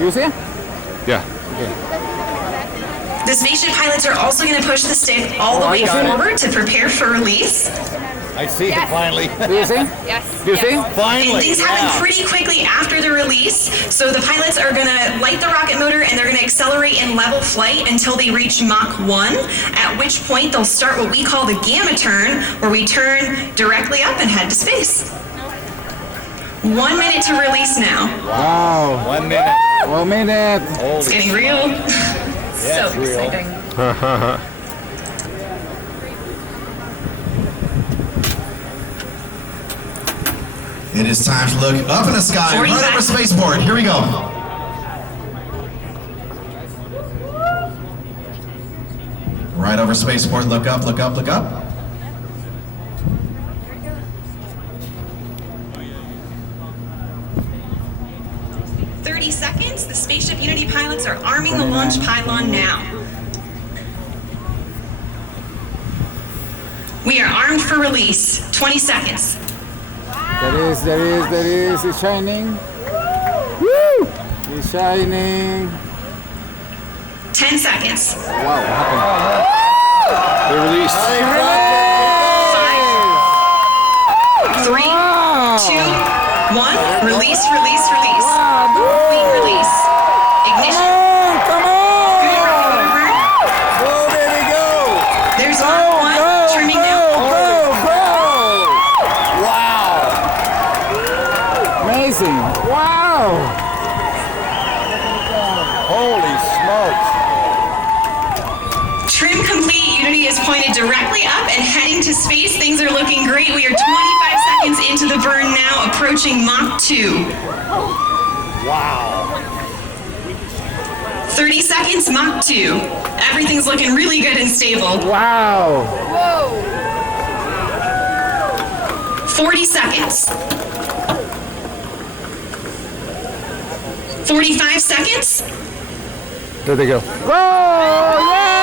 You see? Yeah. The spaceship pilots are also going to push the stick all the way forward to prepare for release. I see it finally. Do you see? Yes. Do you see? And Finally. things happen pretty quickly after the release, so the pilots are going to light the rocket motor and they're going to accelerate in level flight until they reach Mach 1, at which point they'll start what we call the gamma turn, where we turn directly up and head to space. 1 minute to release now. Wow. 1 minute. 1 minute. It's getting real. Yeah, So it's real. exciting. It is time to look up in the sky, 45. right over Spaceport. Here we go. Right over Spaceport, look up, look up, look up. Seconds, the Spaceship Unity pilots are arming the launch pylon now. We are armed for release. 20 seconds. There is. It's shining. Woo! It's shining. 10 seconds. Wow, what happened? They released. 5, 4, 3, 1. Release, release, release. Complete release. Ignition. Come on! Good rocket motor burn. Go, baby, go! There's Mach 1 turning now. Go! Wow! Amazing! Wow! Holy smokes. Trim complete. Unity is pointed directly up and heading to space. Things are looking great. We are 25 seconds into the burn now, approaching Mach 2. Wow. 30 seconds, Mach 2. Everything's looking really good and stable. Wow! 40 seconds. 45 seconds. There they go. Go! Yeah!